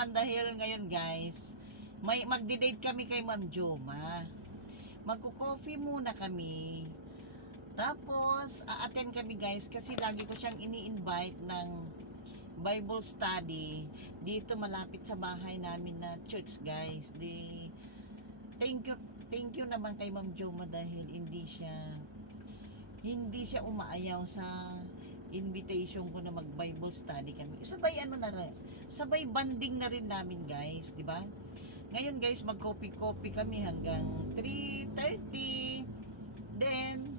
naman dahil ngayon guys, may magdi-date kami kay Ma'am Joma. Magko-coffee muna kami. Tapos, a-attend kami guys kasi lagi ko siyang ini-invite ng Bible study dito malapit sa bahay namin na church guys. Thank you naman kay Ma'am Joma dahil hindi siya umaayaw sa invitation ko na mag-Bible study kami. Sabay sabay banding na rin namin guys, di ba? Ngayon guys, mag-coffee kami hanggang 3:30. Then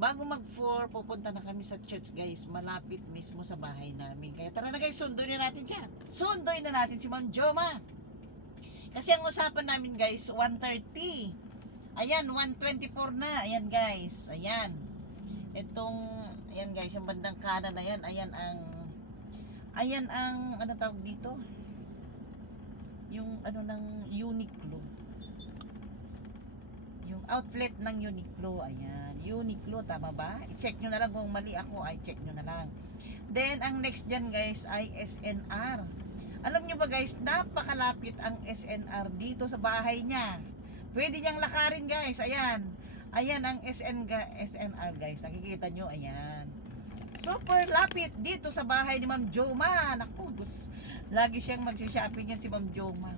bago mag-4, pupunta na kami sa church guys, malapit mismo sa bahay namin. Kaya tara na guys, sunduin na natin siya. Sunduin na natin si Ma'am Joma. Kasi ang usapan namin guys, 1:30. Ayan, 1:24 na. Ayan guys, ayan. Ayan guys, yung bandang kanan na yan, ayan ang, ano tawag dito? Yung ng Uniqlo. Yung outlet ng Uniqlo, ayan. Uniqlo, tama ba? I-check nyo na lang kung mali ako, check nyo na lang. Then, ang next dyan guys ay SNR. Alam nyo ba guys, napakalapit ang SNR dito sa bahay niya. Pwede niyang lakarin guys, ayan. Ayan ang SNR guys, nakikita nyo, ayan. Super lapit dito sa bahay ni Ma'am Joma. Naku, lagi siyang mag-shopping yan si Ma'am Joma.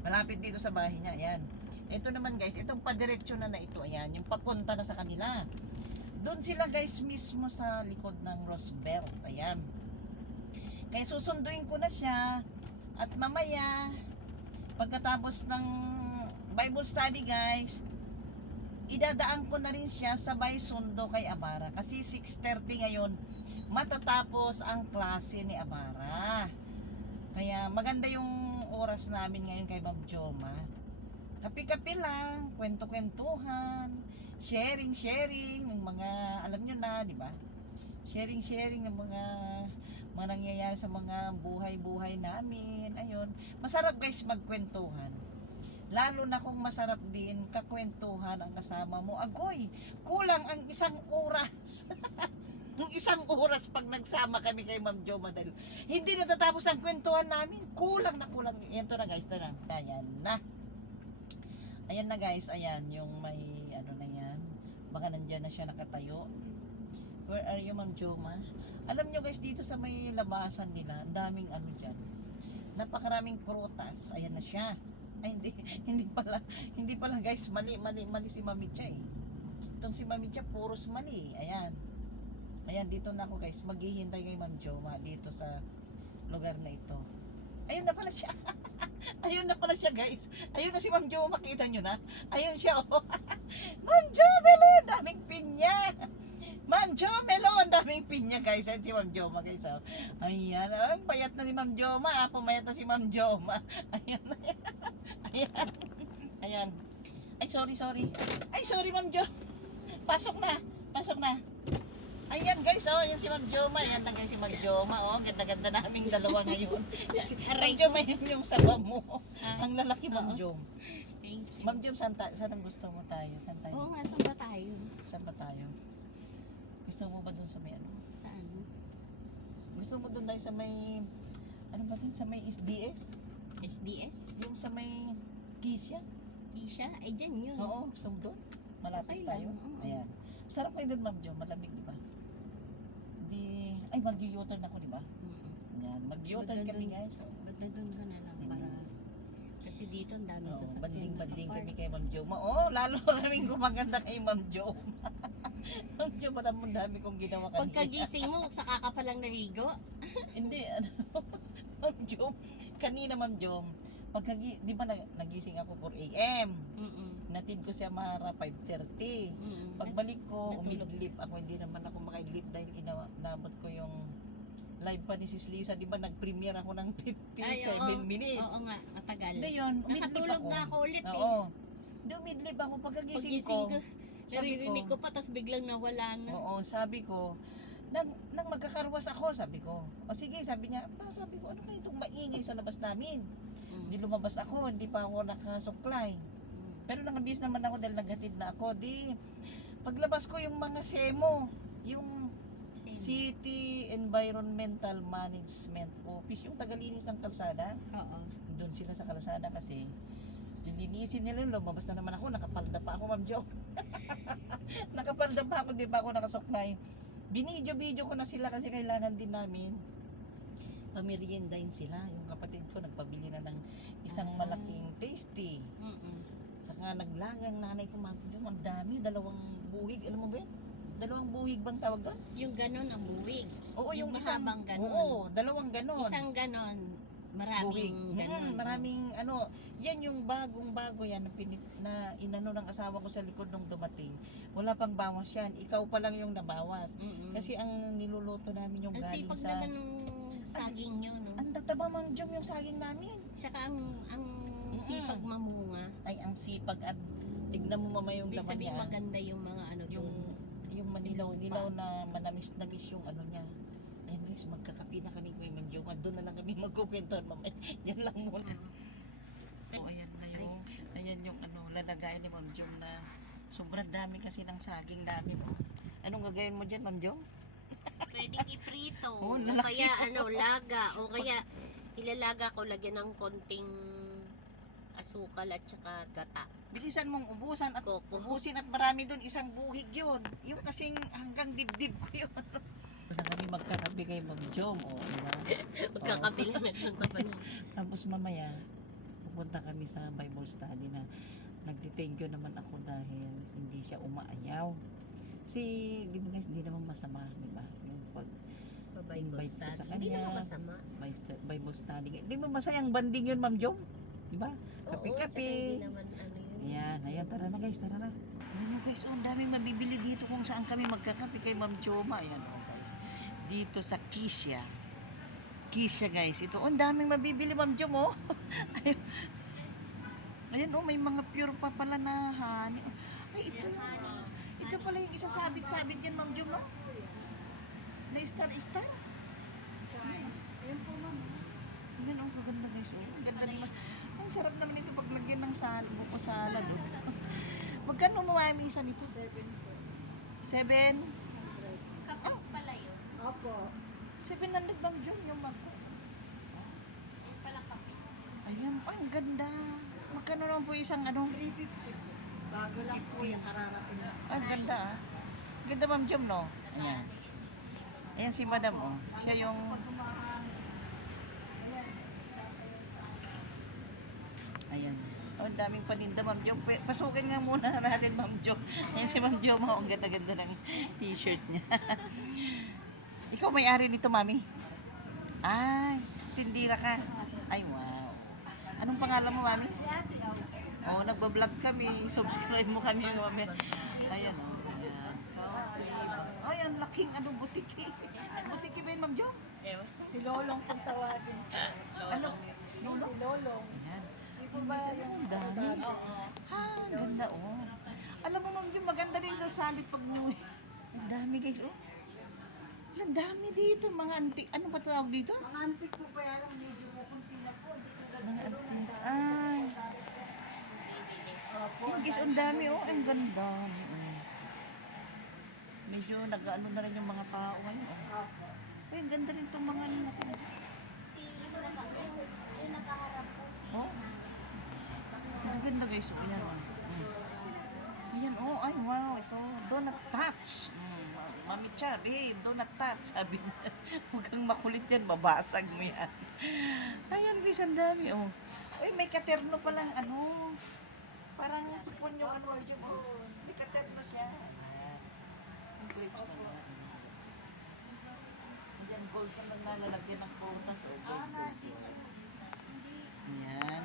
Malapit dito sa bahay niya, ayan. Ito naman guys, itong padiretso na ito, ayan, yung papunta na sa kanila. Doon sila guys mismo sa likod ng Roosevelt, ayan. Kaya susunduin ko na siya at mamaya pagkatapos ng Bible study guys, idadaan ko na rin siya sabay sundo kay Abara kasi 6:30 ngayon matatapos ang klase ni Abara. Kaya maganda yung oras namin ngayon kay Ma'am Joma. Kapi-kapi lang, kwento-kwentuhan, sharing, yung mga, alam nyo na, di ba? Sharing ng mga nangyayari sa mga buhay-buhay namin. Ayun, masarap guys magkwentuhan. Lalo na kung masarap din kakwentuhan ang kasama mo. Agoy, kulang ang isang oras. Yung isang oras pag nagsama kami kay Ma'am Joma dahil hindi natatapos ang kwentuhan namin. Kulang. Yan to na guys, Ayan na guys, ayan yung may ano na yan. Baka nandyan na siya nakatayo. Where are you Ma'am Joma? Alam nyo guys, dito sa may labasan nila, ang daming ano dyan. Napakaraming prutas. Ayan na siya. Ay hindi pala guys, mali si Mami Cha eh. Itong si Mami Cha puros mali. Ayan dito na ako guys, maghihintay kay Ma'am Joma dito sa lugar na ito. Ayun na pala siya. Ayun na pala siya guys. Ayun na si Ma'am Joma, makita nyo na. Ayun siya oh. Ma'am Jomelo, daming pinya. Ma'am Jomelo, ang daming pinya guys. Ayan si Ma'am Joma guys oh. Ayan, ang payat na si Ma'am Joma. Pumayat na si Ma'am Joma. Ayan. Ay, sorry. Ay, sorry, Ma'am Jo. Pasok na. Ayan, guys, oh. Ayan si Ma'am Joma. Ayan na guys si Ma'am Joma, oh. Ganda-ganda naming dalawa ngayon. Ma'am Joma, yun yung sawa mo. Ang lalaki, Ma'am Jom. Thank you. Ma'am Jom, saan ang gusto mo tayo? Saan tayo? Oo nga, saan ba tayo? Saan ba tayo? Gusto mo ba dun sa may ano? Saan? Gusto mo dun tayo sa may, ano ba dun? Sa may SDS? SDS? Yung sa may Kisya? Isha? Ay, dyan yun. Oo, gusto mo dun? Malapit Okay tayo? lang, oo. Ayan. Sarap kayo dun, Ma'am Jo. Malamig, di ba? Ay, mag-u-turn ako, di ba? Ayan, mag-u-turn kami, guys. Oh. Ba't na doon ka na lang para... Kasi dito ang dami sa Banding kami kay Ma'am Jo. Lalo kaming gumaganda kay Ma'am Jo. Ma'am Jo, ang dami kong ginawa kanina. Pagkagising mo, saka ka palang naligo. Hindi, Ma'am Jo. Kanina, Ma'am Jo. Di ba nagising ako 4 AM? Natid ko siya Mara 5:30. Pagbalik ko, umidlip ako. Hindi naman ako makaidlip dahil inabot ko yung live pa ni Sis Lisa. Di ba nag-premiere ako ng 57 minutes? Oo nga, matagal. Hindi yun, umidlip Nakatulog ako. na ako ulit eh. Oo. Hindi, umidlip ako pagkagising ko. Naririnig ko pa, tapos biglang nawala na. Oo, sabi ko, nang magkakarwas ako, sabi ko. O sige, sabi niya, sabi ko, ano kayo itong maingay sa labas namin? Di lumabas ako, hindi pa ako nakasuklay. Pero nakabihis naman ako dahil naghatid na ako. Di, paglabas ko yung mga semo, yung City Environmental Management Office, yung tagalinis ng kalsada. Oo. Doon sila sa kalsada kasi lilinisin nila yun. Lumabas na naman ako, nakapalda pa ako, Ma'am Jo. Nakapalda pa ako, di pa ako nakasuklay. Binidyo-video ko na sila kasi kailangan din namin pameriendahin sila. Yung kapatid ko nagpabili na ng isang malaking tasty. Mm-mm. Saka naglagang nanay ko, Ma'am Jo, ang dami, dalawang buhig. Alam mo ba yun? Dalawang buhig bang tawag doon? Yung ganon ang buwig. Oo, yung isang mahabang ganon. Oo, dalawang ganon. Isang ganon, Buhig. maraming ganon. Maraming ano, yan yung bagong-bago yan na inano ng asawa ko sa likod nung dumating. Wala pang bawas yan. Ikaw pa lang yung nabawas. Mm-mm. Kasi ang niluluto namin yung ang galing sipag sa... naman ng saging nyo, no? Ang tataba, Ma'am Jom, yung saging namin. Tsaka ang sipag mamunga. Ay, ang sipag at tignan mo mama yung Ibig laman sabihin niya. maganda yung mga ano Yung, doon. yung manilaw-nilaw na manamis-namis yung ano niya. Ayan guys, magkakapi na kami kay Ma'am Jom. Doon na lang kami magkukwentuhan, Ma'am. Yan lang muna. Oh, ayan na yung, ayan yung ano, lalagayan ni Ma'am Jom na sobrang dami kasi ng saging namin. Anong gagawin mo dyan, Ma'am Jom? Pwedeng iprito. Oh, o lalaki. kaya laga. O kaya ilalaga ko, lagyan ng konting asukal at saka gata. Bilisan mong ubusan at Coco. ubusin at marami doon, isang buhig yun. Yung kasing hanggang dibdib ko yun. Wala kami magkakabi kay Ma'am Jom. Oh, diba? Magkakabila na ng Tapos mamaya, pupunta kami sa Bible study na nagtithank you naman ako dahil hindi siya umaayaw. Kasi, di ba guys, hindi naman masama, di ba? Yung pag Bible invite ko study. sa Hindi kanya. naman masama. Bible study. Di ba masayang banding yun, Ma'am Jom? Di ba? Oo, Kape-kape. tsaka hindi naman ano yun. Ayan, ayan, tara na guys, tara na. Ayan nyo guys, oh, ang daming mabibili dito kung saan kami magkakape kay Ma'am Joma. Ayan, oh guys. Dito sa Kisya. Kisya guys, ito, oh, ang daming mabibili Ma'am Jom, oh. Ayan. Ayan, oh, may mga pure pa pala na honey. Ay, ito pala yung isa sabit-sabit yan, Ma'am Jom, no? Na star-star. Ayan po, Ma'am. Ayan, oh, kaganda guys, oh. Ang ganda naman. Ang sarap naman ito paglagyan ng buko salad. Oh. Magkano mawami isa nito? 7 po. 7? Kapos pala yun. Opo. 700 Ma'am Jom yung magko. Yung pala kapis. Ayan, ang ganda. Magkano naman po isang ano? 350 po. Bago lang po yung kararating. Ang ganda ah. Ganda Ma'am Jom, no? Ayan. Ayan si Madam, oh. Siya yung... Ayan. Oh, ang daming paninda, Ma'am Jom. Pasukin nga muna natin, Ma'am Jom. Ayan si Ma'am Jom, oh. Ang ganda-ganda ng t-shirt niya. Ikaw may-ari nito, Mami? Ay, tindira ka. Ay, wow. Anong pangalan mo, Mami? Si ate, Oh, nagbablog kami. Subscribe mo kami, Mami. Ayan, oh. Ayan. So, oh, yan, laking ano, butiki. Butiki ba yun, Ma'am Jom? si Lolong kung tawagin. Ano? Si Lolong. Ayan. Di po ba yung Ang dami. Ha, ang ganda, oh. Alam mo, Ma'am Jom, maganda rin ito sabit pag new. Ang dami, guys, oh. Ang dami dito, mga antik. Ano ba tawag dito? mga antik po pa yan, medyo kukunti na po. Mga antik. Ay. Yung guys, ang dami, oh. Ang ganda. Medyo nag-ano na rin yung mga tao ngayon, oh. Ay, ang ganda rin itong mga ano. Oh. Ang ganda guys, oh. Ayan, oh. Ayan, oh. Ay, wow. Ito, donut touch. Mami Cha, behave, donut touch. Sabi niya, huwag kang makulit yan, babasag mo yan. Ayan guys, ang dami, oh. Ay, may katerno palang ano. Parang spoon yung ano, yung, oh. May katerno siya. Ayan. Yung grapes na yan. Ayan, gold pa lang nalalagyan ng prutas, oh. Gold, gold. Ayan.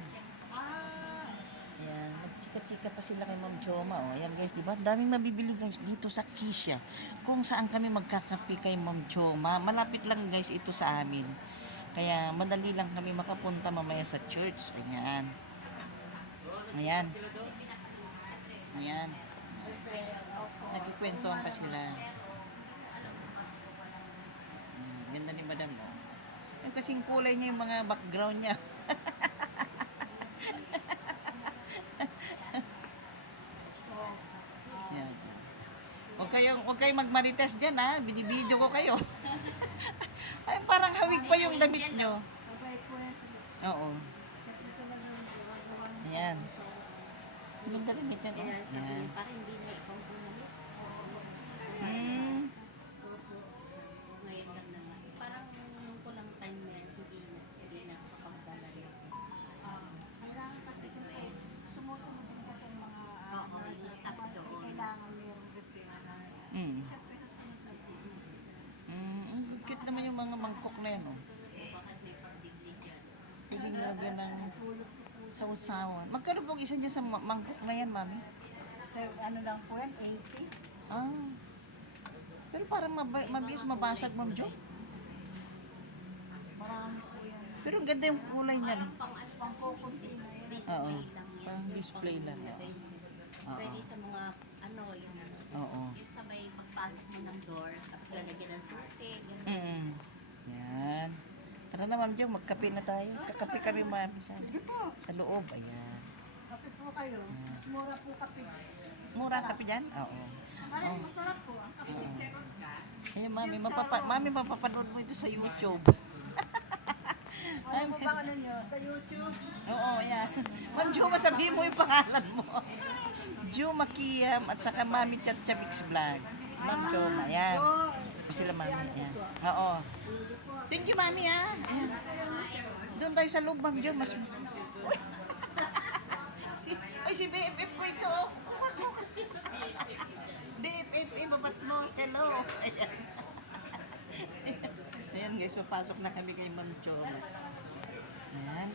Ayan, magchika-chika pa sila kay Ma'am Joma, oh. Ayan guys, di ba? Daming mabibili guys dito sa Kisya. Kung saan kami magkakape kay Ma'am Joma. Malapit lang guys ito sa amin. Kaya madali lang kami makapunta mamaya sa church. Ayan. Ayan. Ayan. Nagkikwentuhan pa sila. Ganda ni Madam, no? Yung kasing kulay niya yung mga background niya. Yan. Huwag kayo huwag kayong magmarites dyan ha. Binibidyo ko kayo. Ay, parang hawig pa yung damit nyo. Mabait po yan sila. Oo. Siyempre talaga yung ginagawa niya. Ayan. Ganda rin ito. Kaya sabi Ayan. niya, parang hindi na ikaw bumalik. Hmm. Ngayon lang naman. Parang nung kulang time na yan, hindi na kapagdala niya. Kailangan kasi siyempre, sumusunod din kasi yung mga Oo, may stop doon. kailangan mayroong repair na. Mm. Siyempre, susunod na din. Ang cute naman yung mga mangkok na yan. Oh. Bakit may pagbigli dyan? Pwede nilagyan ng sausawan. Magkano pong isa dyan sa mangkok na yan, mami? So, ano lang po yan, 80. Ah. Pero parang mabilis mabasag, Ma'am Jo. Marami po yan. Pero ang ganda yung kulay niyan. Pangkukunti na yan. Oo. Display lang yan. Parang display lang. Lagay mo. Oo. Pwede sa mga, yung Oo. sabay pagpasok mo ng door, tapos lalagyan ng susi, gano'n. Mm. Yan. Tara na, Ma'am Jo, magkape na tayo. Kakape kami, mami. Sige po. Sa loob, ayan. Kape po kayo. Mas mura po kape. Mura ang kape dyan? Oo. Parang masarap po. Ang kape si Cheron ka. Ayun, mami, mami, mapapanood mo ito sa YouTube. Ano po ba ano nyo? Sa YouTube? Oo, yan. Ma'am Jo, masabihin mo yung pangalan mo. Jo Makiyam at saka Mami Chacha Mix Vlog. Ma'am Jo, ayan. Sila Mami, ayan. Oo. Thank you, Mami, ah. Ayan. Doon tayo sa loob, Ma'am Jo. Mas... Uy! si BFF ko ito. Oh. BFF, babat mo. Hello. Ayan. Ayan guys, papasok na kami kay Ma'am Jo. Ayan.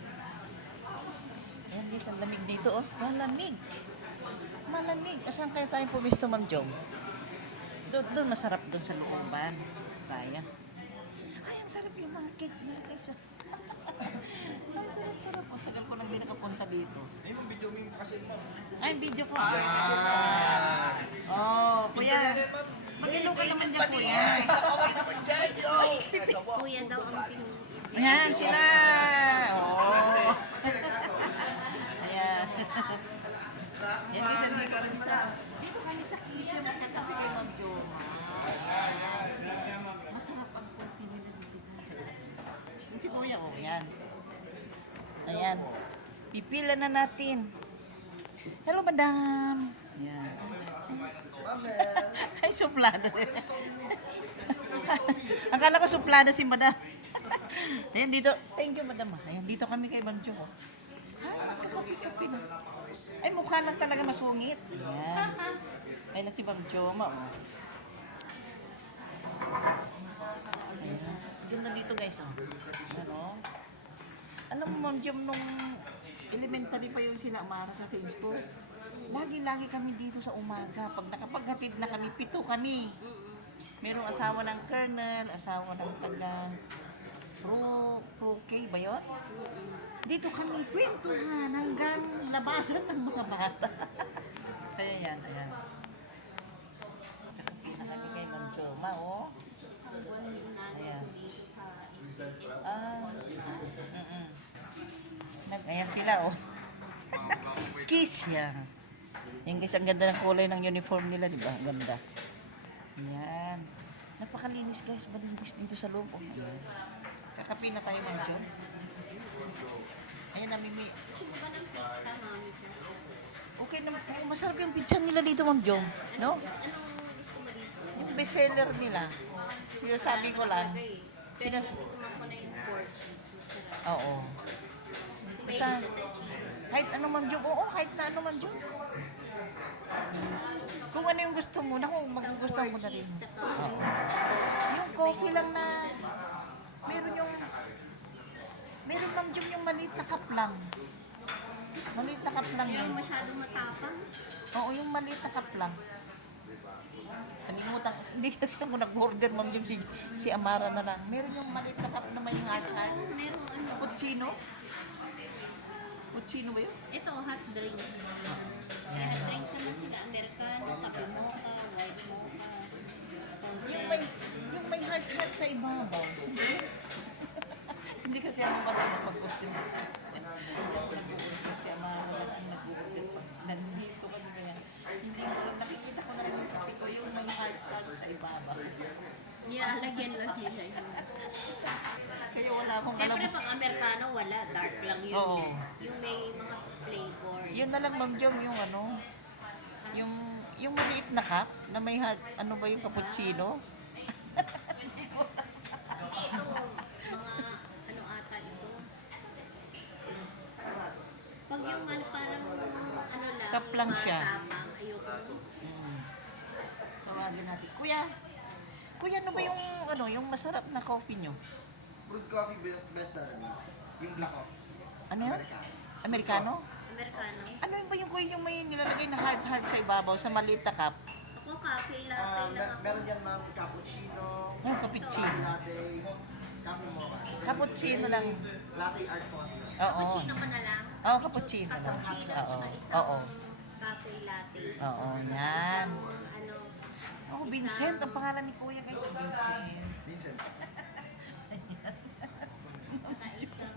Ayan guys, ang lamig dito oh. Malamig. Malamig. Asan kaya tayo pumisto, Ma'am Jo? Doon masarap doon sa looban. Tayo. Ay, ang sarap yung mga cake nila guys. Ang sarap-sarap. O, tagal ko lang din nakapunta dito. Ay, video ko. Oh, kuya. Mag-ilo ka naman dyan, kuya. Kuya daw ang Ayan, sila. Oh. Ayan. Yan, isa dito kami sa... Dito kami sa Kisha, magkatabi kay Ma'am Joma. Masarap ang coffee nila dito. Yan si kuya, oh. Ayan. Ayan. Pipila na natin. Hello, madam. Ayan. Ay, suplada. Akala ko suplada si madam. Ayan dito. Thank you, madam. Ayan, dito kami kay Ma'am Jo. Ay, kapi na. Ay, mukha lang talaga masungit. Ayan. Ay na si Ma'am Jo. Oh. Ayan. Ganda dito, guys. Oh. Ano? Alam mo, Ma'am Jo, nung elementary pa yung sila Amara sa Sinspo, lagi-lagi kami dito sa umaga. Pag nakapaghatid na kami, 7 kami. Merong asawa ng colonel, asawa ng taga Pro-K ba yun? Dito kami kwentuhan hanggang labasan ng mga bata. Kaya yan, ayan. Kakapina kami kay Ma'am Joma, oh. Ayan. Ayan sila, oh. Kiss yan. Yan guys, ang ganda ng kulay ng uniform nila, di ba? Ang ganda. Ayan. Napakalinis guys, malinis dito sa loob. Oh. Ayan. Kakapi na tayo, Ma'am Jo. Ayan, namimi. Okay naman. Masarap yung pizza nila dito, Ma'am Jo. No? Yung bestseller nila. Sinasabi ko lang. Oo. Basta, kahit ano, Ma'am Jo. Oo, kahit na ano, Ma'am Jo. Kung ano yung gusto mo, naku, magugustuhan mo na rin. Oo. Yung coffee lang na, meron Ma'am Jo yung maliit na cup lang. Maliit na cup lang yun. masyadong matapang. Oo, yung maliit na cup lang. Kalimutan, hindi kasi ako nag-order, Ma'am Jo, si Amara na lang. Meron yung maliit na cup na may heart-heart. Meron ano. Puccino? Puccino ba yun? Ito, hot drinks. May hot drinks naman sila. Americano, kape mocha, white mocha, Yung may heart-heart sa ibabaw. Hindi kasi ako marunong mag-order. Kasi Amara lang ang nag-order. Nandito kasi kaya. Hindi ko nakikita ko na rin yung kape ko yung may heart akong alam. Siyempre pag Amerikano, wala. Dark lang yun Oo. eh. Yung may mga flavor. Yun na lang, Ma'am Jom, yung ano, yung maliit na cup na may heart, ano ba yung cappuccino? Ito, mga ano ata ito. Pag yung ano, parang ano lang, Cup lang yung siya. matapang, ayoko. Tawagin natin. Kuya, ano ba yung masarap na coffee nyo? Brewed coffee best seller. Yung black coffee. Ano yan? Americano. Americano? Amerikano. Ano yun ba yung kuya yung may nilalagay na heart sa ibabaw sa maliit na cup? Ako, cafe latte lang ako. Meron yan ma'am, cappuccino, Yung cappuccino. latte, coffee mocha. Cappuccino lang. Latte art po kasi. Oo. Cappuccino ka na lang. Oo, cappuccino lang. Cappuccino Oo. at isang Oo. cafe latte. Oo, yan. Isang ano, Oh, Vincent. Ang pangalan ni kuya guys. Vincent. Vincent. isang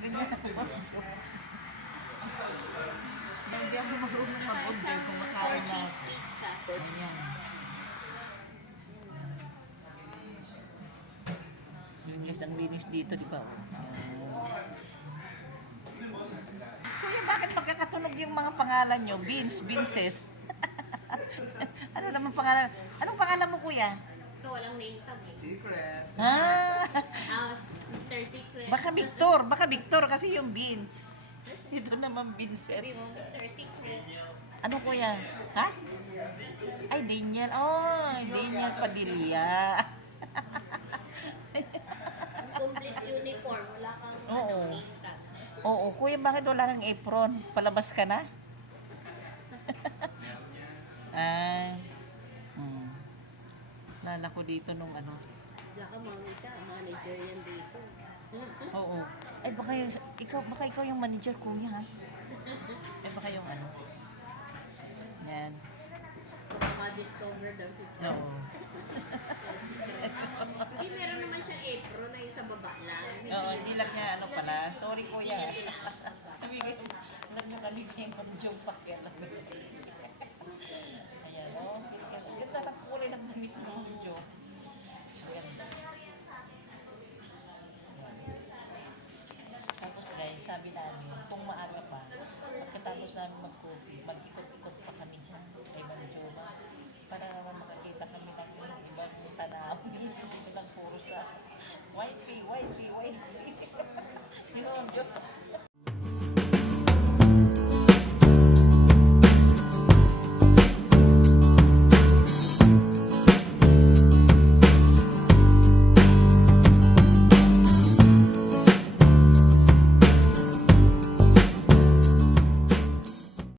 Ganyan ako ba? Hindi ako marunong mag-order kung makain na. cheese pizza. Ayan. Yung guys, ang linis dito, di ba? Kuya, bakit magkakatunog yung mga pangalan nyo? Vincent. Ano naman pangalan? Anong pangalan mo, kuya? Ito walang name tag eh. Secret. Ah, Mr. Secret. baka Victor kasi yung Vince. Dito naman Vincent. Sabi mo, Mr. Secret. Ano kuya? Ha? Ay, Daniel. Oh, Daniel Padilla. Complete uniform. Wala kang Oo. name tag. Oo, kuya, bakit wala kang apron? Palabas ka na? Ah. Lala ko dito nung ano. Wala kang manager yan dito. Oo. Ay, baka ikaw yung manager, kuya, ha? Ay, baka yung ano. Yan. Mga-discover daw si Sir. Oo. Hindi, meron naman siyang apron na isa baba lang. Oo, hindi lang niya ano pala. Sorry, kuya. Sabi ko, nagnakalip niya yung joke pa kaya lang. Ayan, oh. Ganda ng kulay ng damit mo, Jo. Ganda. Tapos guys, sabi namin, kung maaga pa, pagkatapos namin mag-coffee,